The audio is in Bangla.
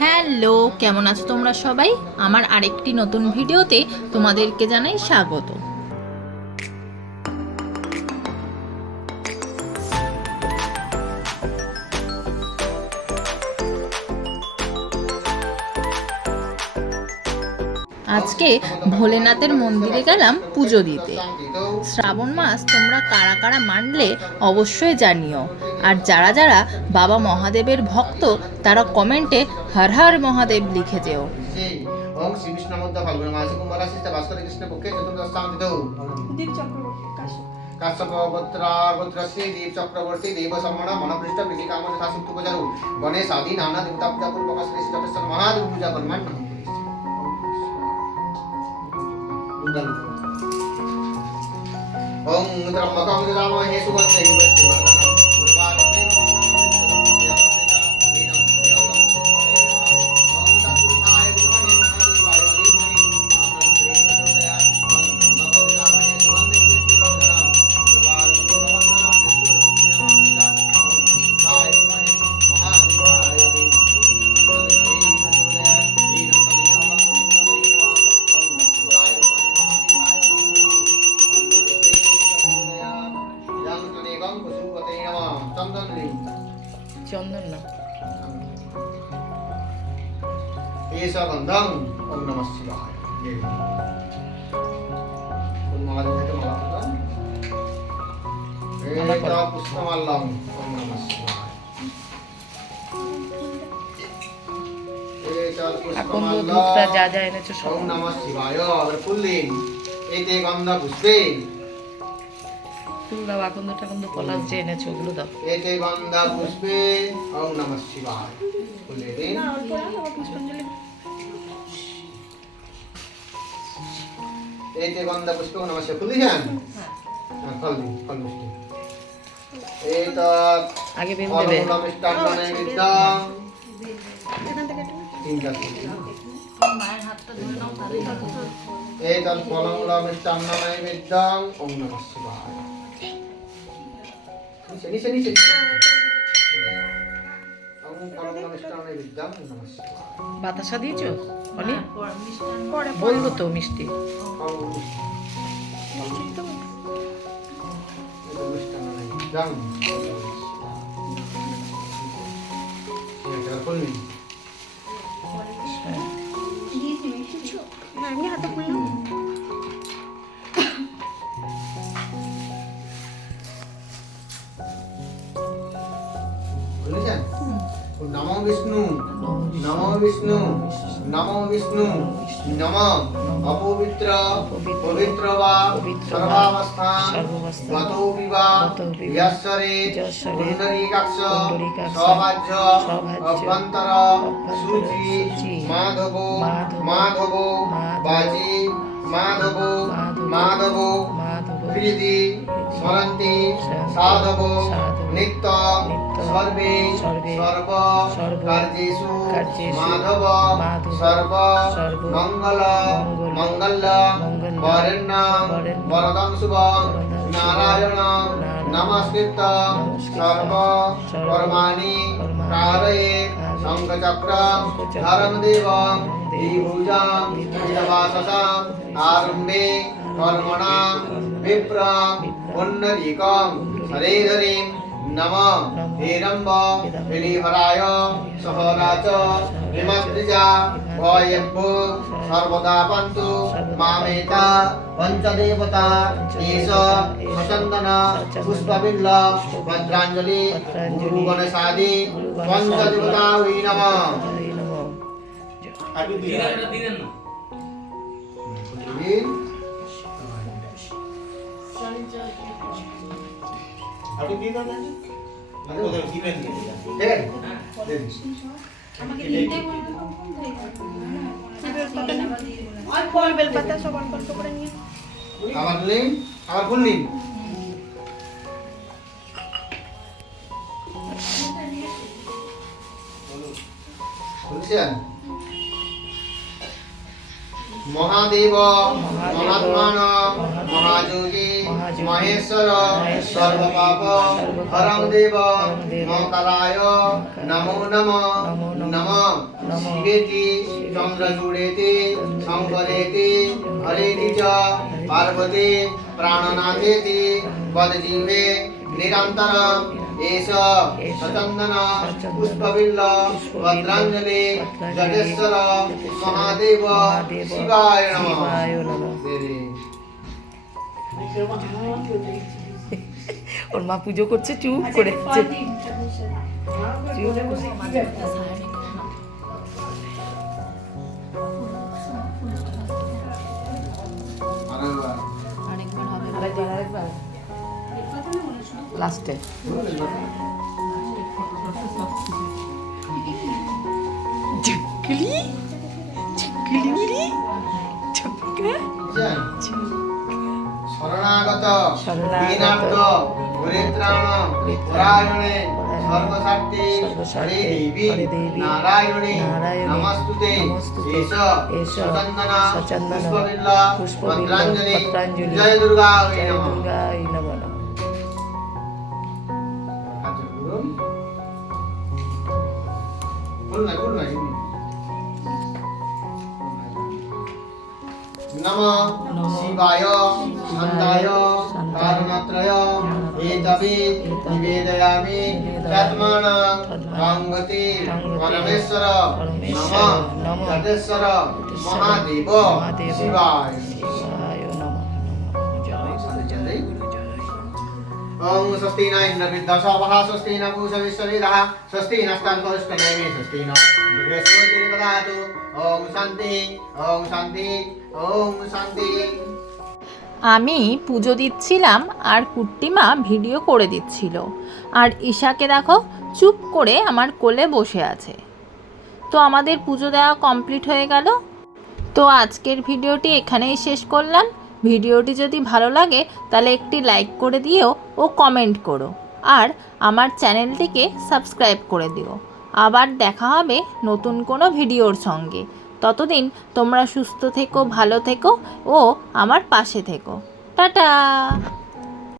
হ্যালো, কেমন আছো তোমরা সবাই? আমার আরেকটি নতুন ভিডিওতে তোমাদেরকে জানাই স্বাগত। আজকে ভোলেনাথের মন্দিরে গেলাম পুজো দিতে। শ্রাবণ মাস তোমরা কারা কারা মানলে অবশ্যই জানিও। আর যারা যারা বাবা মহাদেবের ভক্ত তারা কমেন্টে হর হর মহাদেব লিখে যেও। ওম শ্রী কৃষ্ণ মধ্য ফাল্গুন মাসে কুম্ভ রাশিতে ভাস্কর কৃষ্ণ পক্ষে চতুর্দশাং তিথৌ দীপ চক্রবর্তী কাশ্যপ গোত্রশ্রী দীপ চক্রবর্তী দেব সম্মণ মনপৃষ্ঠ বিধি কাম যথা সুক্ত পূজারু গণেশ আদি নানা দেবতা পূজা পূর্বক শ্রী যথেষ্ট মহাদেব পূজা কর্মান ওম ত্রম্বকং যজামহে সুগন্ধে চন্দন না एषा गन्धं ओम नमः शिवाय फूल माला दिखाते माला प्रदान एता पुष्पमाल्यं ओम नमः शिवाय एता पुष्पमाल्यं যা যা এনেছো সব ओम नमः शिवाय और फूल दिन एते गंधा पुष्पे ফুল দাও, আকন্দ টাকন্দ পলাশ যে এনেছো ওগুলো দাও। एते गंधा पुष्पे ओम नमः शिवाय फूल दिन না অল্প না আমার পুষ্পাঞ্জলি एते गंधा पुष्पे ओम नमः शिवाय फूल दिया हां फल दिन फल पुष्पे एता আগে বেম দেবে। ओम मिष्टान नैवेद्यं এখান থেকে একটু তিনটা एतत् फलं मिष्टान्न नैवेद्यं ओम नमः शिवाय नीचे नीचे ओम फलं मिष्टान्न नैवेद्यं ओम नमः शिवाय বাতাসা দিয়েছো অনেক পরে বলবো তো মিষ্টি। ओम তো मिष्टान्न नैवेद्यं এটা ফুল না এমনি হাতে খুললাম বুঝলেন নমো বিষ্ণু নমো বিষ্ণু নমো বিষ্ণু নমো অপবিত্র পবিত্র বা সর্বাবস্থান গতো বিবা ইয়াশ্বরে পুণ্ডরীকাক্ষ সভাজ্য অভ্যন্তর সূচি মাধব মাধব বাজি মাধব মাধব প্রীতি স্মরন্তি সাধব নিত্য সর্বে সর্ব কার্যেষু মাধব সর্ব মঙ্গল মঙ্গল বরেণ্য বরদং শুভং নারায়ণ নমস্কৃত সর্ব কর্মাণি কারয়ে শঙ্খচক্র ধরম দেবং দ্বিভুজং চিরবাসসং আরম্ভে কর্মণাং বিপ্রং পুণ্ডরীকং হরেধরিং নমঃ হেরম্ব হেলিহরায় সহরাচ হিমদ্রিজা ভয়েভ্যো সর্বদা পন্তু মামেতা পঞ্চদেবতা এষ সচন্দন পুষ্পবিল্ল ভদ্রাঞ্জলি গুরু গণেশাদি পঞ্চদেবতা ওই নমঃ আপনি কি করবেন মানে ওদের দিবেন কি ঠিক আছে আমাকে দিতে আর ফল বেলপাতা সব অল্প অল্প করে নিয়ে আবার নিন আবার ফুল নিন বুঝছেন মহাদেব মহাত্মান মহাযোগী মহেশ্বর সর্বপাপ হরং দেব মকালায় নমো নমঃ নমঃ শিবেতি চন্দ্রচূড়েতি শঙ্করেতি হরেতি চ পার্বতী প্রাণনাথেতি বদজিহ্বে নিরন্তরম এষ সচন্দন পুষ্পবিল্ল ভদ্রাঞ্জলি জগেশ্বর মহাদেব শিবায় নমঃ। ওর মা পুজো করছে চুপ করে লাস্টে ঝুকলি ঝুকলি ঝুকা শরণাগত দীনার্থ পরিত্রাণ পরায়ণে সর্বশক্তি হরে দেবী নারায়ণী নমস্তুতে এষ সচন্দন পুষ্পবিল্ল ভদ্রাঞ্জলি জয় দুর্গা নমঃ। नमः शिवाय शान्ताय कारुणत्रय एतवे निवेदयामि तत्मानं गङ्गति परमेश्वर नमः जगेश्वर महादेव शिवाय ओम स्वस्ति न इन्द्रविद्वषवः स्वस्ति न पूषा विश्ववेदः स्वस्ति नस्तान्तरिक्षणेमि स्वस्ति न बृहस्पतिर्दधातु ददातु ओम शांति ओम शांति ओम शांति। আমি পুজো দিচ্ছিলাম আর কুট্টিমা ভিডিও করে দিচ্ছিল, আর ঈশাকে দেখো চুপ করে আমার কোলে বসে আছে। তো আমাদের পুজো দেওয়া কমপ্লিট হয়ে গেল। তো আজকের ভিডিওটি এখানেই শেষ করলাম। ভিডিওটি যদি ভালো লাগে তাহলে একটি লাইক করে দিও ও কমেন্ট করো, আর আমার চ্যানেলটিকে সাবস্ক্রাইব করে দিও। আবার দেখা হবে নতুন কোনো ভিডিওর সঙ্গে। ততদিন তোমরা সুস্থ থেকো, ভালো থেকো ও আমার পাশে থেকো। টাটা।